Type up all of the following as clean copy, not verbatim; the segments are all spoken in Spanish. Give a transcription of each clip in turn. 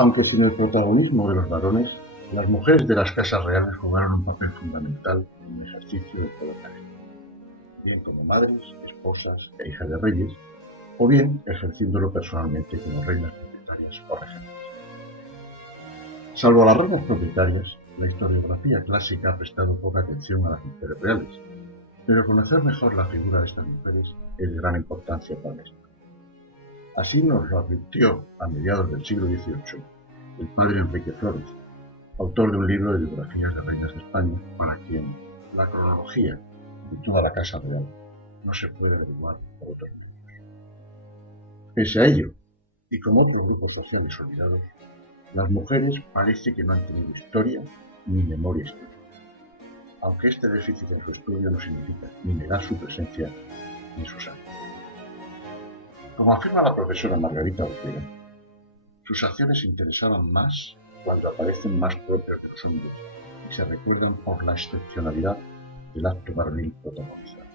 Aunque sin el protagonismo de los varones, las mujeres de las casas reales jugaron un papel fundamental en el ejercicio del poder real, bien como madres, esposas e hijas de reyes, o bien ejerciéndolo personalmente como reinas propietarias o regentes. Salvo a las reinas propietarias, la historiografía clásica ha prestado poca atención a las mujeres reales, pero conocer mejor la figura de estas mujeres es de gran importancia para la historia. Así nos lo advirtió a mediados del siglo XVIII el padre Enrique Flórez, autor de un libro de biografías de reinas de España, para quien la cronología de toda la Casa Real no se puede averiguar por otros medios. Pese a ello, y como otros grupos sociales olvidados, las mujeres parece que no han tenido historia ni memoria histórica, aunque este déficit en su estudio no significa ni negar su presencia ni sus actos. Como afirma la profesora Margarita Ortega, sus acciones interesaban más cuando aparecen más propias de los hombres y se recuerdan por la excepcionalidad del acto varonil protagonizado.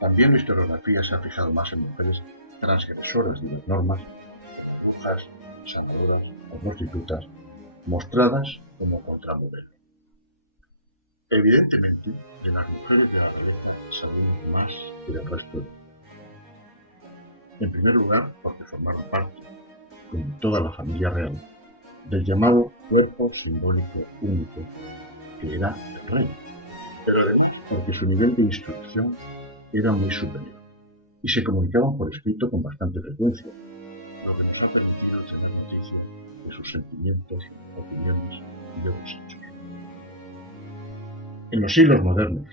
También la historiografía se ha fijado más en mujeres transgresoras de las normas, brujas, sanadoras o prostitutas, mostradas como contramodelos. Evidentemente, de las mujeres de la realeza sabemos más que del resto del mundo. En primer lugar, porque formaron parte, como toda la familia real, del llamado cuerpo simbólico único que era el rey, pero además porque su nivel de instrucción era muy superior y se comunicaban por escrito con bastante frecuencia, lo que nos ha permitido tener noticia de sus sentimientos, opiniones y de otros hechos. En los siglos modernos,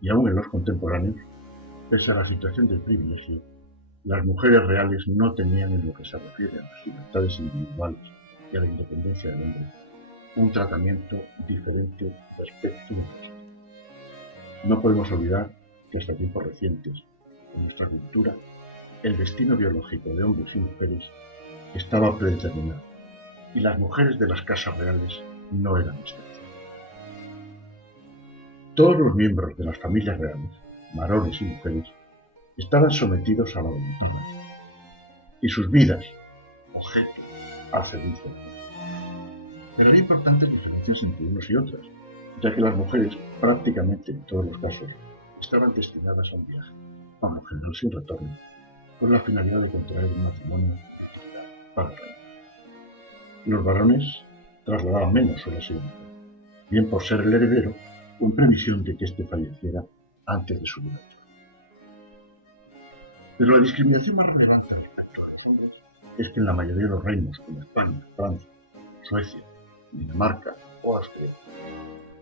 y aún en los contemporáneos, pese a la situación de privilegio, las mujeres reales no tenían, en lo que se refiere a las libertades individuales y a la independencia del hombre, un tratamiento diferente respecto de nosotros. No podemos olvidar que hasta tiempos recientes, en nuestra cultura, el destino biológico de hombres y mujeres estaba predeterminado, y las mujeres de las casas reales no eran excepción. Todos los miembros de las familias reales, varones y mujeres, estaban sometidos a la voluntad real, y sus vidas, objeto al servicio de Dios. Pero hay importantes diferencias entre unos y otras, ya que las mujeres, prácticamente en todos los casos, estaban destinadas a un viaje, por lo general sin retorno, con la finalidad de contraer un matrimonio para el reino. Los varones trasladaban menos horas en bien por ser el heredero, o en previsión de que éste falleciera antes de su vida. Pero la discriminación más relevante respecto a los hombres es que en la mayoría de los reinos, como España, Francia, Suecia, Dinamarca o Austria,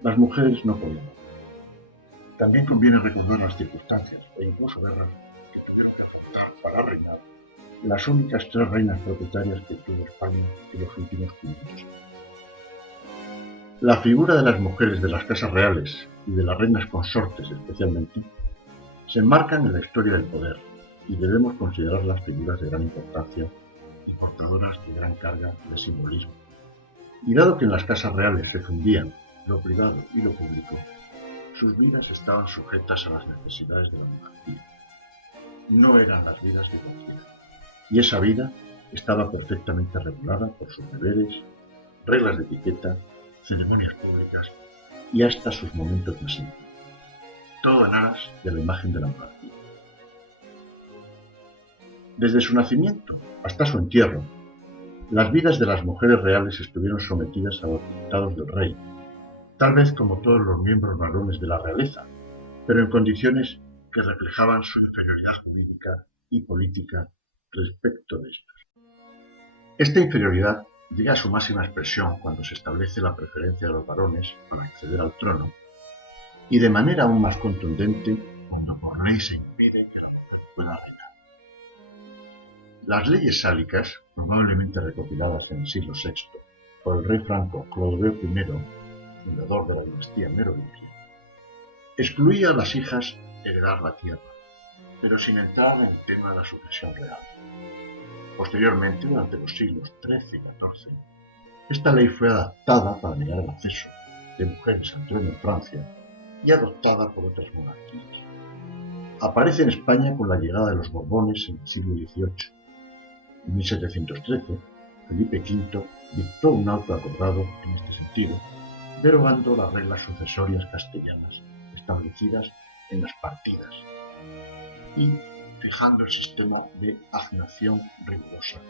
las mujeres no podían votar. También conviene recordar las circunstancias e incluso guerras que tuvieron que afrontar para reinar las únicas 3 reinas propietarias que tuvo España en los últimos 500 años. La figura de las mujeres de las casas reales y de las reinas consortes especialmente se enmarcan en la historia del poder y debemos considerarlas figuras de gran importancia y portadoras de gran carga de simbolismo. Y dado que en las casas reales se fundían lo privado y lo público, sus vidas estaban sujetas a las necesidades de la monarquía. No eran las vidas de cualquiera, y esa vida estaba perfectamente regulada por sus deberes, reglas de etiqueta, ceremonias públicas y hasta sus momentos más íntimos. Todo en aras de la imagen de la monarquía. Desde su nacimiento hasta su entierro, las vidas de las mujeres reales estuvieron sometidas a los dictados del rey, tal vez como todos los miembros varones de la realeza, pero en condiciones que reflejaban su inferioridad jurídica y política respecto de estos. Esta inferioridad llega a su máxima expresión cuando se establece la preferencia de los varones para acceder al trono, y de manera aún más contundente cuando por ley se impide que la mujer pueda reinar. Las leyes sálicas, probablemente recopiladas en el siglo VI por el rey franco Clodoveo I, fundador de la dinastía merovingia, excluía a las hijas heredar la tierra, pero sin entrar en el tema de la sucesión real. Posteriormente, durante los siglos XIII y XIV, esta ley fue adaptada para negar el acceso de mujeres al trono en Francia y adoptada por otras monarquías. Aparece en España con la llegada de los Borbones en el siglo XVIII. En 1713, Felipe V dictó un auto acordado en este sentido, derogando las reglas sucesorias castellanas establecidas en las partidas y fijando el sistema de agnación rigurosa,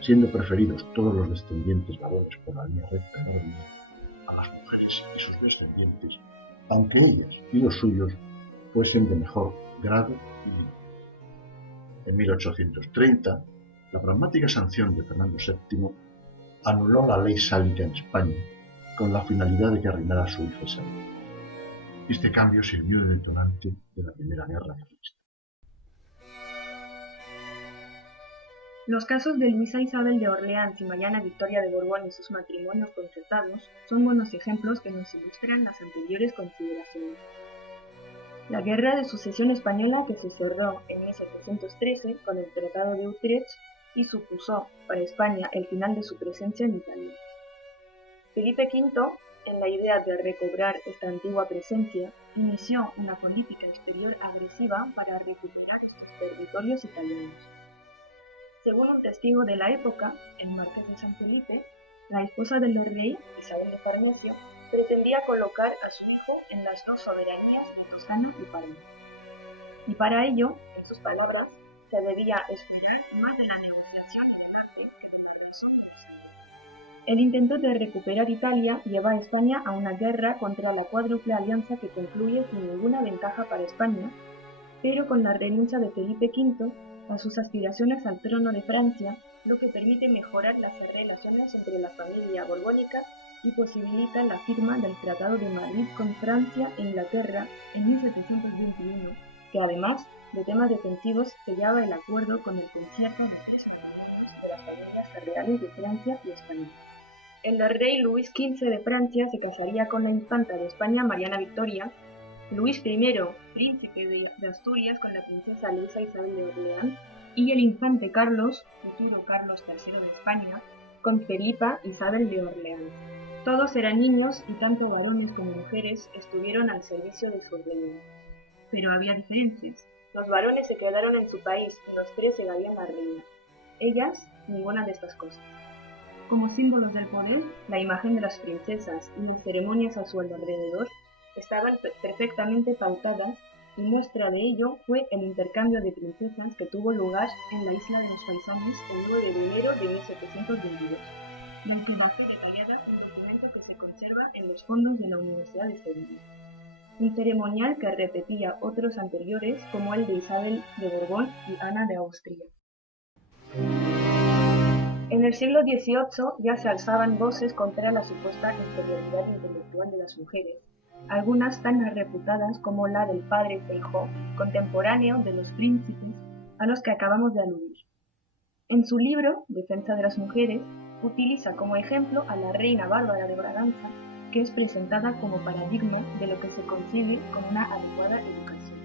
siendo preferidos todos los descendientes varones por la línea recta de la línea a las mujeres y sus descendientes, aunque ellas y los suyos fuesen de mejor grado y nivel. En 1830, la pragmática sanción de Fernando VII anuló la ley sálica en España con la finalidad de que reinara su hija Isabel. Este cambio sirvió de detonante de la Primera Guerra Carlista. Los casos de Luisa Isabel de Orleans y Mariana Victoria de Borbón y sus matrimonios concertados son buenos ejemplos que nos ilustran las anteriores consideraciones. La Guerra de Sucesión Española, que se cerró en 1713 con el Tratado de Utrecht y supuso para España el final de su presencia en Italia. Felipe V, en la idea de recobrar esta antigua presencia, inició una política exterior agresiva para recuperar estos territorios italianos. Según un testigo de la época, el marqués de San Felipe, la esposa del rey, Isabel de Farnesio, pretendía colocar a su hijo en las dos soberanías de Toscana y Parma. Y para ello, en sus palabras, se debía esperar más de la negociación del arte que de la razón de los hombres. El intento de recuperar Italia lleva a España a una guerra contra la cuádruple alianza que concluye sin ninguna ventaja para España, pero con la renuncia de Felipe V a sus aspiraciones al trono de Francia, lo que permite mejorar las relaciones entre la familia borbónica y posibilita la firma del Tratado de Madrid con Francia e Inglaterra en 1721, que además de temas defensivos sellaba el acuerdo con el concierto de 3 matrimonios de las familias reales de Francia y España. El rey Luis XV de Francia se casaría con la infanta de España Mariana Victoria, Luis I, príncipe de Asturias, con la princesa Luisa Isabel de Orleans, y el infante Carlos, futuro Carlos III de España, con Felipa Isabel de Orleans. Todos eran niños y tanto varones como mujeres estuvieron al servicio de su reino. Pero había diferencias. Los varones se quedaron en su país y los 3 se darían la reina. Ellas, ninguna de estas cosas. Como símbolos del poder, la imagen de las princesas y las ceremonias a su alrededor estaban perfectamente pautadas, y muestra de ello fue el intercambio de princesas que tuvo lugar en la isla de los Faisanes el 9 de enero de 1722, del que base detallada un documento que se conserva en los fondos de la Universidad de Sevilla. Un ceremonial que repetía otros anteriores como el de Isabel de Borbón y Ana de Austria. En el siglo XVIII ya se alzaban voces contra la supuesta inferioridad intelectual de las mujeres, algunas tan reputadas como la del padre Feijó, contemporáneo de los príncipes a los que acabamos de aludir. En su libro, Defensa de las Mujeres, utiliza como ejemplo a la reina Bárbara de Braganza, que es presentada como paradigma de lo que se concibe como una adecuada educación.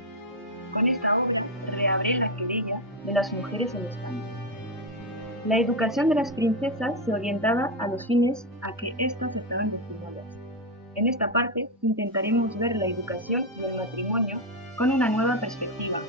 Con esta obra reabre la querella de las mujeres en España. La educación de las princesas se orientaba a los fines a que éstas estaban destinadas. En esta parte intentaremos ver la educación y el matrimonio con una nueva perspectiva,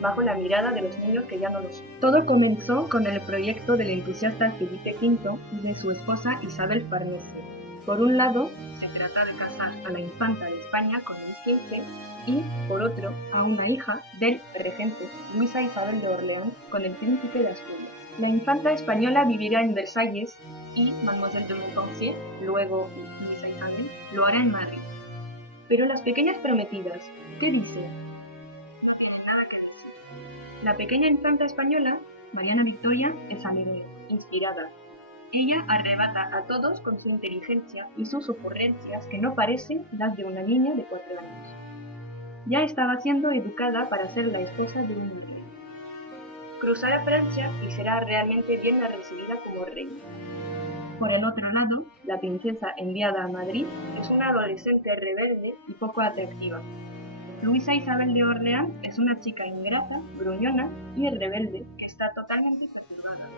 bajo la mirada de los niños que ya no lo son. Todo comenzó con el proyecto del entusiasta Felipe V y de su esposa Isabel Farnesio. Por un lado, se trata de casar a la infanta de España con Luis XV y, por otro, a una hija del regente, Luisa Isabel de Orleans, con el príncipe de Asturias. La infanta española vivirá en Versalles y Mademoiselle de Montpensier, luego Luisa Isabel, lo hará en Madrid. Pero las pequeñas prometidas, ¿qué dicen? No tienen nada que decir. La pequeña infanta española, Mariana Victoria, es alegre, inspirada. Ella arrebata a todos con su inteligencia y sus ocurrencias que no parecen las de una niña de 4 años. Ya estaba siendo educada para ser la esposa de un rey. Cruzará Francia y será realmente bien recibida como reina. Por el otro lado, la princesa enviada a Madrid es una adolescente rebelde y poco atractiva. Luisa Isabel de Orleans es una chica ingrata, gruñona y rebelde que está totalmente perturbada.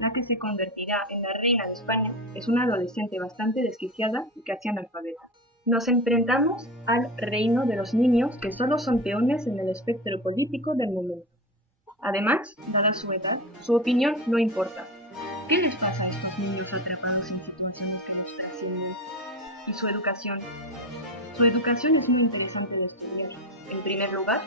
La que se convertirá en la reina de España es una adolescente bastante desquiciada y casi analfabeta. Nos enfrentamos al reino de los niños que solo son peones en el espectro político del momento. Además, dada su edad, su opinión no importa. ¿Qué les pasa a estos niños atrapados en situaciones que nos trascienden? ¿Y su educación? Su educación es muy interesante de estudiar. En primer lugar,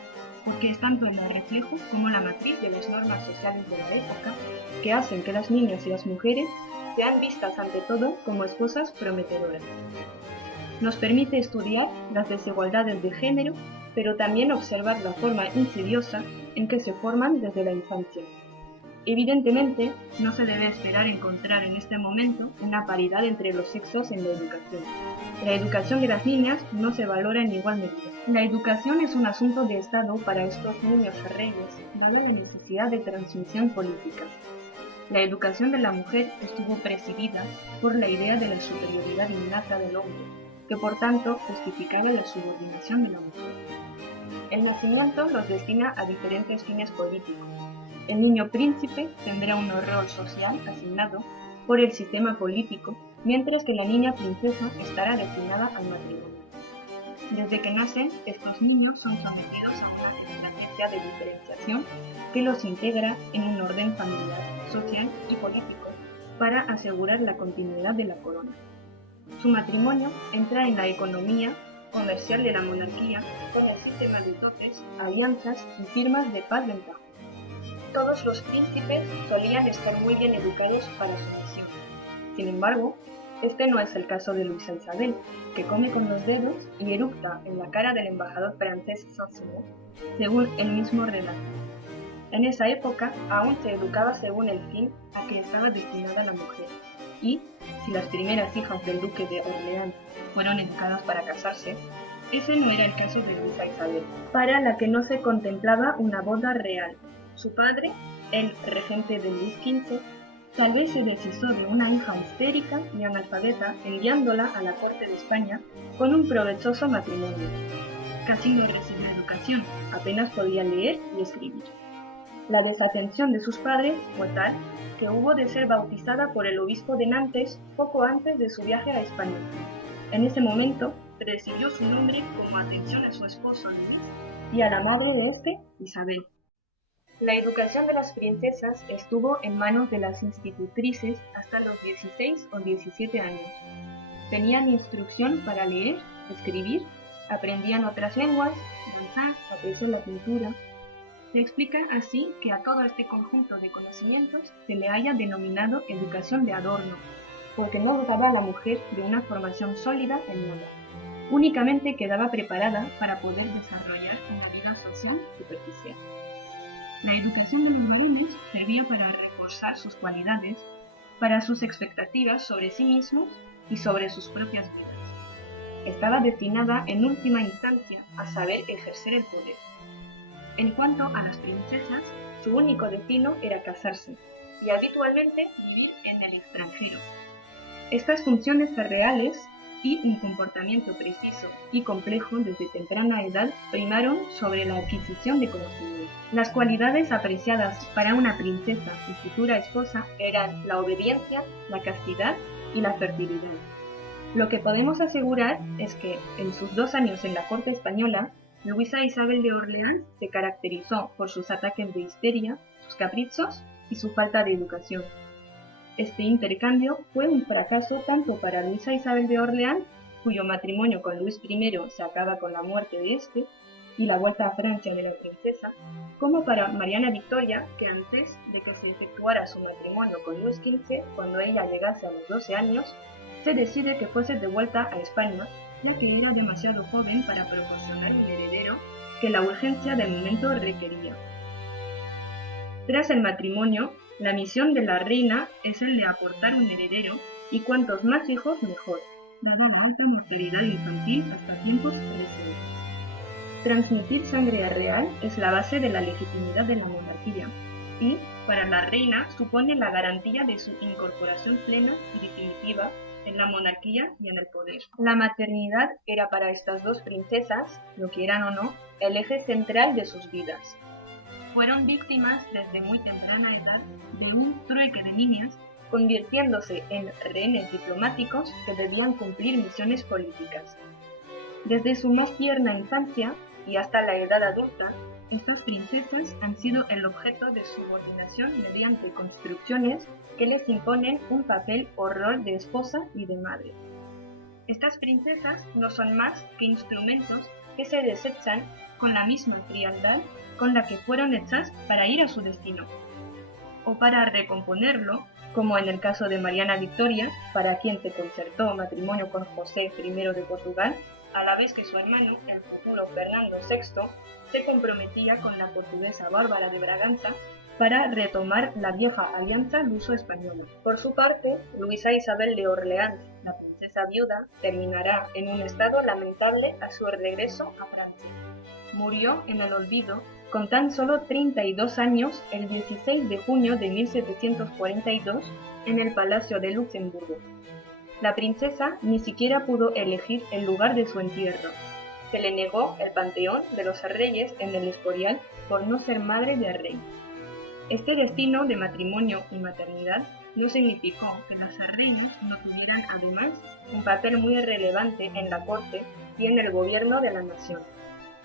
porque es tanto el reflejo como la matriz de las normas sociales de la época que hacen que las niñas y las mujeres sean vistas ante todo como esposas prometedoras. Nos permite estudiar las desigualdades de género, pero también observar la forma insidiosa en que se forman desde la infancia. Evidentemente, no se debe esperar encontrar en este momento una paridad entre los sexos en la educación. La educación de las niñas no se valora en igual medida. La educación es un asunto de Estado para estos niños reyes, dado la necesidad de transmisión política. La educación de la mujer estuvo presidida por la idea de la superioridad innata del hombre, que por tanto justificaba la subordinación de la mujer. El nacimiento los destina a diferentes fines políticos. El niño príncipe tendrá un rol social asignado por el sistema político, mientras que la niña princesa estará destinada al matrimonio. Desde que nacen, estos niños son sometidos a una estrategia de diferenciación que los integra en un orden familiar, social y político para asegurar la continuidad de la corona. Su matrimonio entra en la economía comercial de la monarquía con el sistema de dotes, alianzas y firmas de paz-ventaja. Todos los príncipes solían estar muy bien educados para su misión. Sin embargo, este no es el caso de Luisa Isabel, que come con los dedos y eructa en la cara del embajador francés Sosimo, según el mismo relato. En esa época aún se educaba según el fin a que estaba destinada la mujer, y, si las primeras hijas del duque de Orleans fueron educadas para casarse, ese no era el caso de Luisa Isabel, para la que no se contemplaba una boda real. Su padre, el regente de Luis XV, tal vez se deshizo de una hija histérica y analfabeta enviándola a la corte de España con un provechoso matrimonio. Casi no recibió educación, apenas podía leer y escribir. La desatención de sus padres fue tal que hubo de ser bautizada por el obispo de Nantes poco antes de su viaje a España. En ese momento recibió su nombre como atención a su esposo Luis y a la madre de este, Isabel. La educación de las princesas estuvo en manos de las institutrices hasta los 16 o 17 años. Tenían instrucción para leer, escribir, aprendían otras lenguas, danzar, apreciar la pintura. Se explica así que a todo este conjunto de conocimientos se le haya denominado educación de adorno, porque no dotaba a la mujer de una formación sólida en nada. Únicamente quedaba preparada para poder desarrollar una vida social superficial. La educación de los varones servía para reforzar sus cualidades, para sus expectativas sobre sí mismos y sobre sus propias vidas. Estaba destinada en última instancia a saber ejercer el poder. En cuanto a las princesas, su único destino era casarse y habitualmente vivir en el extranjero. Estas funciones reales y un comportamiento preciso y complejo desde temprana edad primaron sobre la adquisición de conocimiento. Las cualidades apreciadas para una princesa y futura esposa eran la obediencia, la castidad y la fertilidad. Lo que podemos asegurar es que, en sus 2 años en la corte española, Luisa Isabel de Orleans se caracterizó por sus ataques de histeria, sus caprichos y su falta de educación. Este intercambio fue un fracaso tanto para Luisa Isabel de Orleans, cuyo matrimonio con Luis I se acaba con la muerte de este y la vuelta a Francia de la princesa, como para Mariana Victoria, que antes de que se efectuara su matrimonio con Luis XV, cuando ella llegase a los 12 años, se decide que fuese de vuelta a España, ya que era demasiado joven para proporcionar un heredero que la urgencia del momento requería. Tras el matrimonio, la misión de la reina es el de aportar un heredero y cuantos más hijos mejor, dada la alta mortalidad infantil hasta tiempos recientes. Transmitir sangre real es la base de la legitimidad de la monarquía y, para la reina, supone la garantía de su incorporación plena y definitiva en la monarquía y en el poder. La maternidad era para estas dos princesas, lo quieran o no, el eje central de sus vidas. Fueron víctimas desde muy temprana edad de un trueque de niñas, convirtiéndose en rehenes diplomáticos que debían cumplir misiones políticas. Desde su más tierna infancia y hasta la edad adulta, estas princesas han sido el objeto de subordinación mediante construcciones que les imponen un papel o rol de esposa y de madre. Estas princesas no son más que instrumentos que se desechan con la misma frialdad con la que fueron hechas para ir a su destino, o para recomponerlo, como en el caso de Mariana Victoria, para quien se concertó matrimonio con José I de Portugal, a la vez que su hermano, el futuro Fernando VI, se comprometía con la portuguesa Bárbara de Braganza para retomar la vieja alianza luso-española. Por su parte, Luisa Isabel de Orleans, la princesa viuda, terminará en un estado lamentable a su regreso a Francia. Murió en el olvido con tan solo 32 años el 16 de junio de 1742 en el Palacio de Luxemburgo. La princesa ni siquiera pudo elegir el lugar de su entierro. Se le negó el panteón de los reyes en el Escorial por no ser madre de rey. Este destino de matrimonio y maternidad no significó que las reinas no tuvieran además un papel muy relevante en la corte y en el gobierno de la nación.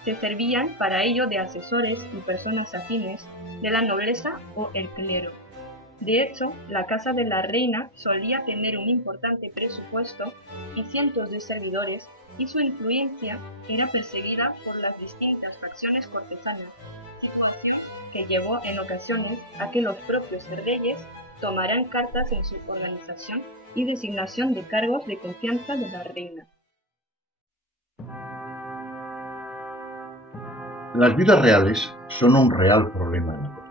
Se servían para ello de asesores y personas afines de la nobleza o el clero. De hecho, la casa de la reina solía tener un importante presupuesto y cientos de servidores, y su influencia era perseguida por las distintas facciones cortesanas, situación que llevó en ocasiones a que los propios reyes tomaran cartas en su organización y designación de cargos de confianza de la reina. Las viudas reales son un real problema en la corte.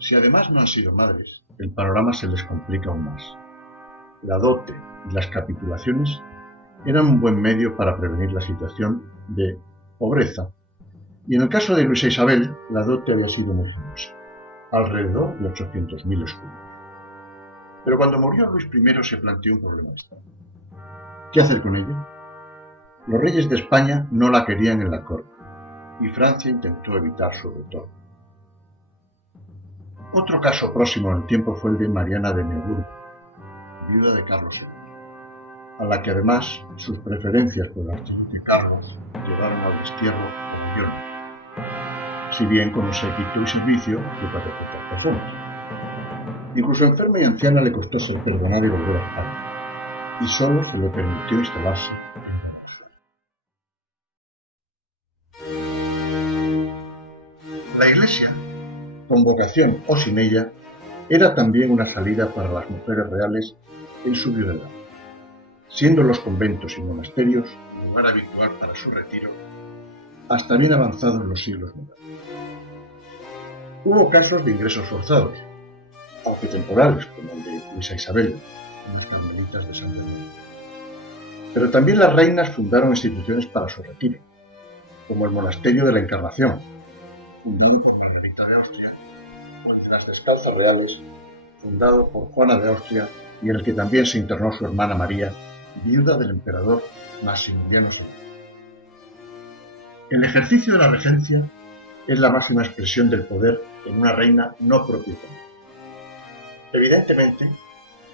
Si además no han sido madres, el panorama se les complica aún más. La dote y las capitulaciones eran un buen medio para prevenir la situación de pobreza, y en el caso de Luisa Isabel, la dote había sido muy famosa, alrededor de 800.000 escudos. Pero cuando murió Luis I se planteó un problema de Estado. ¿Qué hacer con ella? Los reyes de España no la querían en la corte, y Francia intentó evitar su retorno. Otro caso próximo en el tiempo fue el de Mariana de Neuburgo, viuda de Carlos II, a la que además sus preferencias por el archiduque Carlos llevaron al destierro de millones, si bien con un séquito y servicio de 400 personas. Incluso enferma y anciana le costó ser perdonada y volver a España, y solo se le permitió instalarse en Venezuela. La Iglesia, con vocación o sin ella, era también una salida para las mujeres reales en su viudedad, siendo los conventos y monasterios lugar habitual para su retiro hasta bien avanzados los siglos modernos. Hubo casos de ingresos forzados, aunque temporales, como el de Luisa Isabel en las Carmelitas de San Bernardo. Pero también las reinas fundaron instituciones para su retiro, como el Monasterio de la Encarnación, fundado por Margarita de Austria, o el de las Descalzas Reales, fundado por Juana de Austria, y en el que también se internó su hermana María, viuda del emperador Maximiliano II. El ejercicio de la regencia es la máxima expresión del poder en una reina no propietaria. Evidentemente,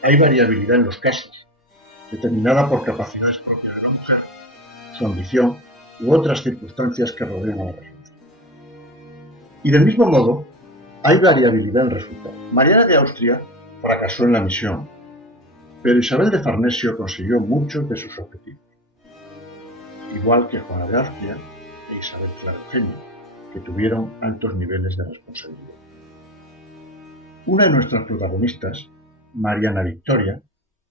hay variabilidad en los casos, determinada por capacidades propias de la mujer, su ambición u otras circunstancias que rodean a la regencia. Y del mismo modo, hay variabilidad en el resultado. Mariana de Austria fracasó en la misión, pero Isabel de Farnesio consiguió muchos de sus objetivos, igual que Juana de Austria e Isabel Clara Eugenia, que tuvieron altos niveles de responsabilidad. Una de nuestras protagonistas, Mariana Victoria,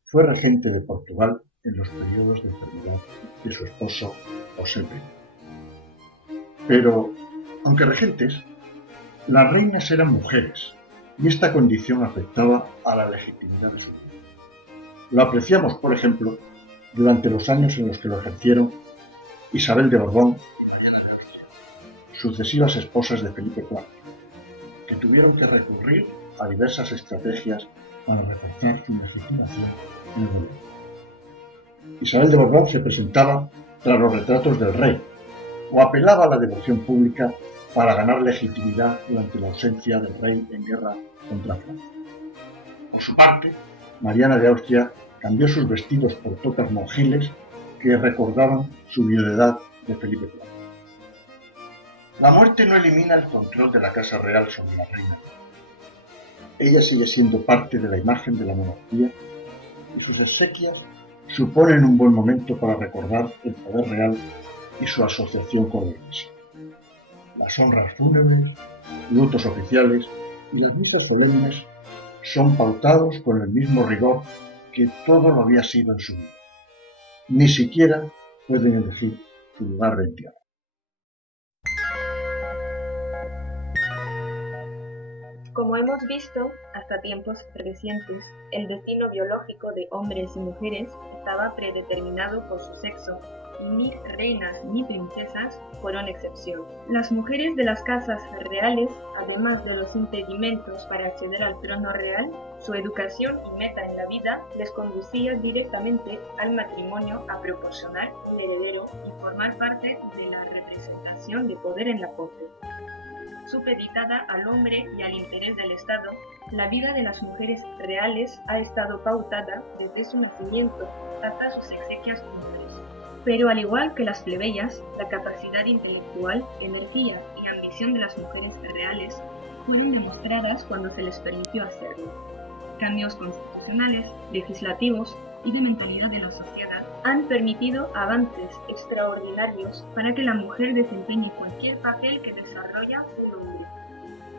fue regente de Portugal en los periodos de enfermedad de su esposo José I. Pero, aunque regentes, las reinas eran mujeres, y esta condición afectaba a la legitimidad de su vida. Lo apreciamos, por ejemplo, durante los años en los que lo ejercieron Isabel de Borbón y Mariana de Austria, sucesivas esposas de Felipe IV, que tuvieron que recurrir a diversas estrategias para reforzar su legitimación en el gobierno. Isabel de Borbón se presentaba tras los retratos del rey, o apelaba a la devoción pública para ganar legitimidad durante la ausencia del rey en guerra contra Francia. Por su parte, Mariana de Austria cambió sus vestidos por totas monjiles que recordaban su viudedad de Felipe IV. La muerte no elimina el control de la casa real sobre la reina. Ella sigue siendo parte de la imagen de la monarquía y sus exequias suponen un buen momento para recordar el poder real y su asociación con la Iglesia. Las honras fúnebres, lutos oficiales y los misas solemnes son pautados con el mismo rigor que todo lo había sido en su vida. Ni siquiera pueden elegir su lugar de entierro. Como hemos visto, hasta tiempos recientes, el destino biológico de hombres y mujeres estaba predeterminado por su sexo. Ni reinas ni princesas fueron excepción. Las mujeres de las casas reales, además de los impedimentos para acceder al trono real, su educación y meta en la vida les conducía directamente al matrimonio a proporcionar un heredero y formar parte de la representación de poder en la corte. Supeditada al hombre y al interés del Estado, la vida de las mujeres reales ha estado pautada desde su nacimiento hasta sus exequias fúnebres. Pero al igual que las plebeyas, la capacidad intelectual, energía y ambición de las mujeres reales fueron demostradas cuando se les permitió hacerlo. Cambios constitucionales, legislativos y de mentalidad de la sociedad han permitido avances extraordinarios para que la mujer desempeñe cualquier papel que desarrolla un hombre.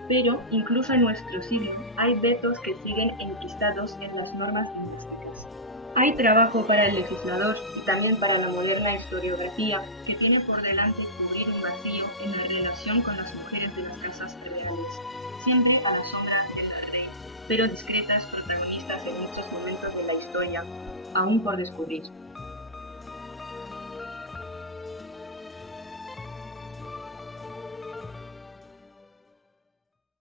Pero incluso en nuestro siglo hay vetos que siguen enquistados en las normas lingüísticas. Hay trabajo para el legislador y también para la moderna historiografía que tiene por delante cubrir un vacío en la relación con las mujeres de las casas reales, siempre a la sombra del rey, pero discretas protagonistas en muchos momentos de la historia, aún por descubrir.